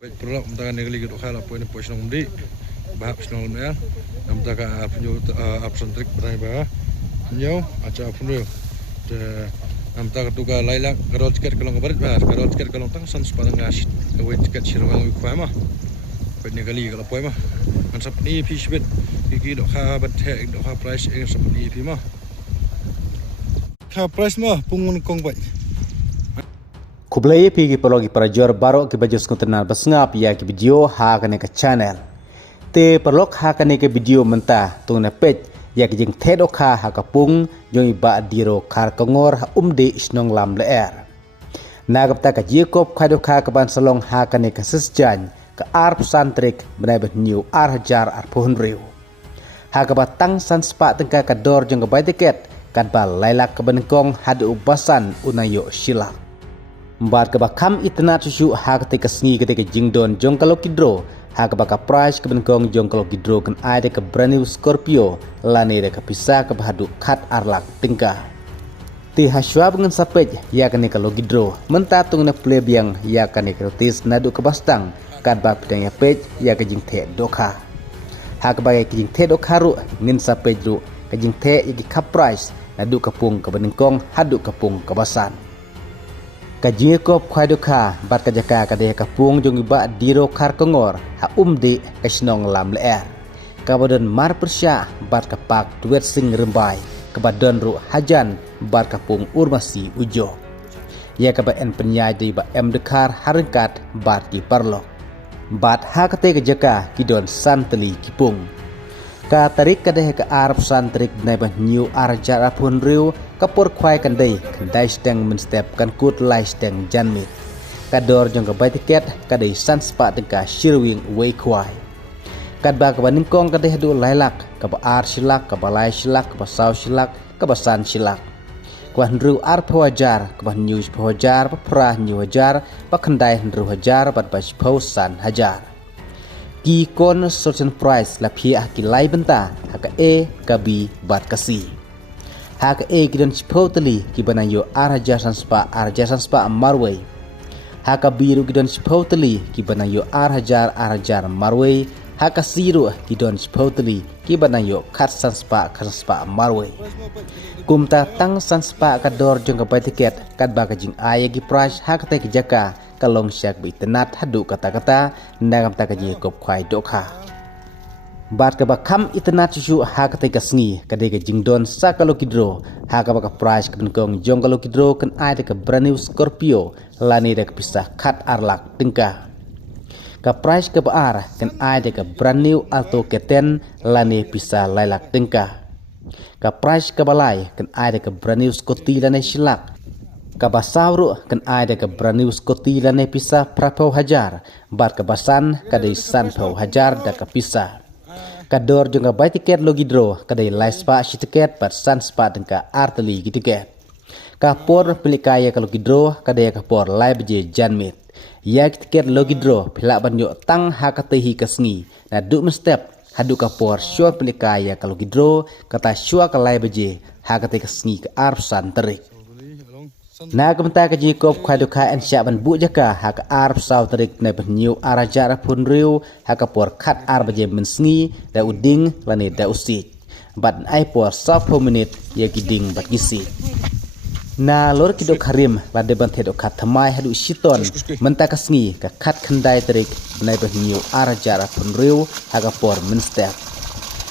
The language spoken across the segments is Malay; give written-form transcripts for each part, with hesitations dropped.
Baik perlu mentakan negeri gitu kalau poin poin di bahap senol mer mentakan penyu absen trik berai bah penyu aca penyu de mentakan tuga lailak garol tiket kalau ngabarit bah garol tiket kalau tang sans padang ngas kawai tiket sirwang ukwa mah baik negeri kalau poin mah kan sap ni fish bit gigi dok ha bat he dok ha price eng sap ni pi mah ha price mah pungun kong baik Kublai pergi pelogi para jor baru ke baju sekutenar besngap ya ke video ha kene ke channel. Te perlok ha kene ke video mentah tung na page ya ke jing tedok ha kapung jong iba diro kar kongor ha umde isnong lam leer. Nagap ta ka Jacob khadok ha ke ban salong ha kene ke sesjan ke ar pesantrik benai bet new ar hajar ar pohon riu. Ha ke batang san spa tengka ka dor jong ke bai tiket kad bal lailak ke benengkong hadu ubasan unayo silak. Mbat ke bakam itna cucu hak te kesngi ketika jingdon jong kalau kidro hak baka price ke benkong jong kalau kidro kan ada ke brand new Scorpio lani de ke pisah ke bahadu kat arlak tingkah ti haswa dengan sapej ya kan kalau kidro mentatung na plebiang ya kan ke rotis nadu ke bastang kat bak pedang ya pej ya ke jing te dokha hak bagai ke jing te dokha ru ngin sapej ru ke jing te iki kap price nadu kapung ke benkong hadu kapung ke basan Kaji kop khaiduka bat kajaka kadeh kapung jong iba diro kar kongor ha umdi kasnong lam leer kabadan mar persya bat kapak duet sing rembai kabadan ru hajan bat kapung urmasi ujo ya kaba en penyai di ba em dekar harengkat bat ki parlok bat ha kate kajaka kidon santeli kipung ka tarik kadeh ke arab santrik nai ba new arjar apun riu kapur kwai kandai steng men step kan kut lai steng janmi kador jong ka bai tiket kadai san spa tengka shirwing wei kwai kad ba ka baning kong kadai du lailak ka ba ar silak ka ba lai silak ka ba sau silak ka ba san silak kwan ru ar phawajar ka ba news phawajar ba pra new hajar ba khandai ru hajar ba ba san hajar ki kon certain price la phia ki lai benta haka a ka b bat ka c haka a kidon spotali ki banayo arja sanspa marway haka biru kidon spotali ki banayo arjar marway haka siru kidon spotali ki banayo khat sanspa marway kumta tang sanspa kador jong ka bai tiket kad ba ka jing aya ki price haka te ki jaka kalong syak bi tenat hadu kata-kata nagam ta ka ji kop khwai dokha bat ka bakam itnat chu ha ka te ka sngi ka de ka jingdon sa kalo kidro ha ka baka price ka benkong jong kalo kidro kan ai de ka brand new Scorpio lani de ka pisah khat arlak tingka ka price ka baar kan ai de ka brand new Alto K10 lani pisah lailak tingka ka price ka balai kan ai de ka brand new Scotty lani silak kabasawru kan ada ke brand new Scotty lane pisah prapau hajar bat kebasan kadai san pau hajar da ke pisah kador juga bai tiket logidro kadai lai spa si tiket bat san spa dengka arteli tiket kapor pelikaya kalau gidro kadai kapor lai beje janmit ya tiket logidro pilak banyo tang hakatehi kesngi na du mestep hadu kapor syua pelikaya kalau gidro kata syua kalai beje hakate kesngi ke arsan terik na kamta ka Jacob khaiduka en syaban bu jaka hak arab sau terik na benyu arajar pun riu hak por khat arab je mensngi da uding lane da usit bat ai por sap minute ya giding bat gisi na lor kidok harim la de ban thedok khat thamai hadu siton menta kasngi ka khat khandai terik na benyu arajar pun riu hak por menstep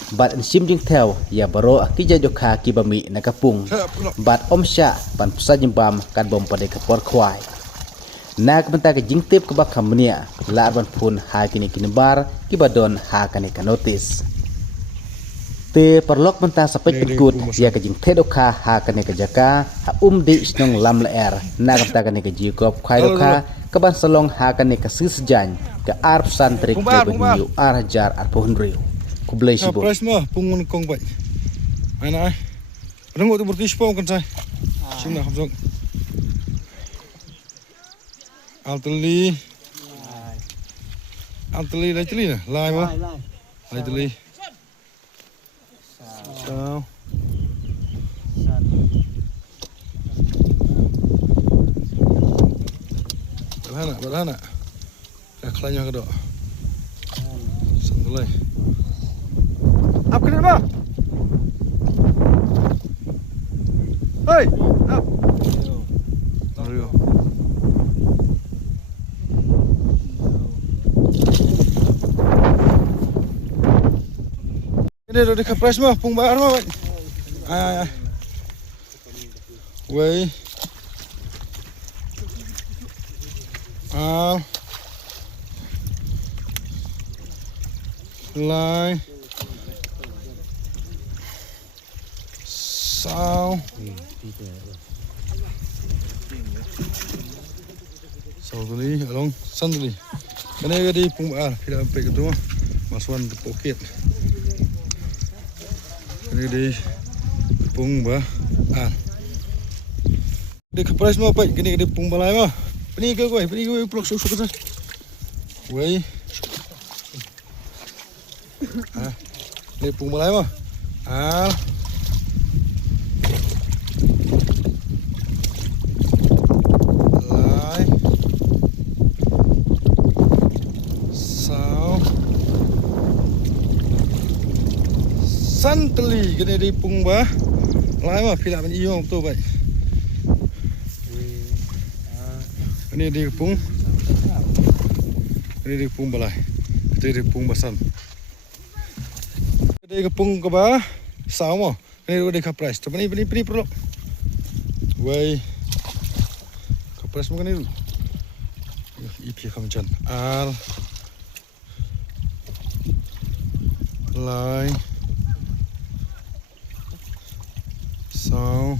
bat sim jing theo ya baro ki jokha ki bami na kapung bat omsha pan sajembam kan bom pada kapor khwai nak benta ke jing tip ke bakam menia la ban pun ha kini bar ki badon ha kane ka notice te perlok benta sapet ikut ya ke jing thedokha ha kane ka jaka ha di snong lam leer nak benta kane ke Jacob khaidoka ke ban salong ha kane ka sisjan ke arp santrik ke benyu arjar arpohun riu kublai sibo price mah pungun kong baik ana ai rengo tu bertis pom kan sai sini habsok alteli lai teli na lai ba lai teli sao berhana Kelanya kedok. Santai. Up ke mana? Hei, up. Rio. Ini udah dikepres mah, pung bayar mah. Ay. Wei. Lai. Sao. Sao tuli, along san tuli. Kena di pung bayar, tidak sampai ke tu mah. Masukan ke poket. Ini di pung bah. Di kepres mau apa? Kini di pung balai mah. Peni ke gue pelok susuk saja. Wei. Di pung balai mah. Lai. Sao. Santeli kini di pung bah. Lai mah pilih apa iyo tu baik. Ini di pung. Ini di pung balai. Ini di pung basan. Ini di pung ke bawah. Sao. Ini udah kapres. Tapi ini perlu. Wei. Kapres mungkin ini. Ipi kamcan. Al. Lai. Sao.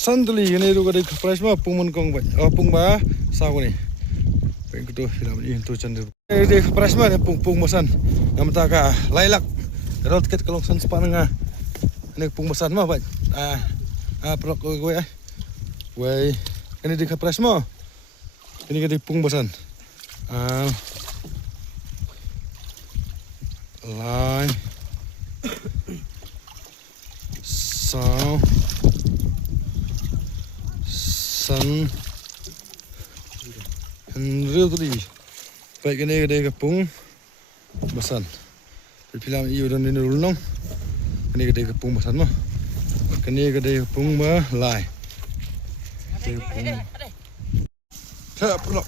Santli ini juga di kapres mah pung menkong baik. Pung bah. Sao ni. Baik itu film ini tu cender. Di kapres mah pung basan. Yang mentaka lailak. Rot ket kalau san sepanengah. Ini pung basan mah baik. Pelok gue ya. Wei. Ini di kapres mah. Ini di pung basan. Lai. Sao. San. Real tadi. Baik ini ada kepung basan. Film iyo dan ini ulung. Ini ada kepung basan mah. Ini ada kepung mah lai. Tak perlu.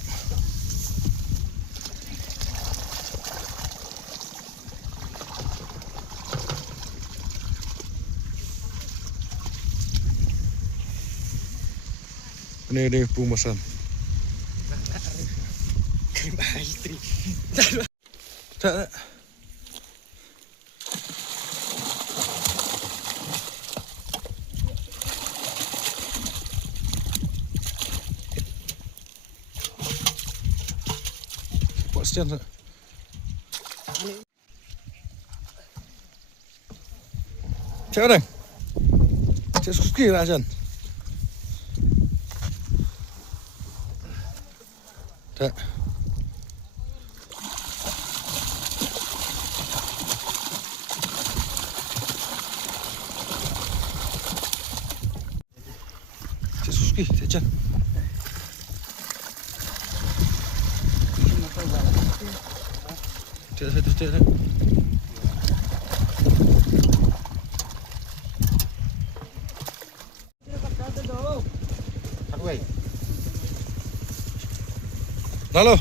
Ini ada pung basan. Tak. Sekian. Cek orang. Cek suki rajan. Tak. Cek suki, cek. Cek. Halo.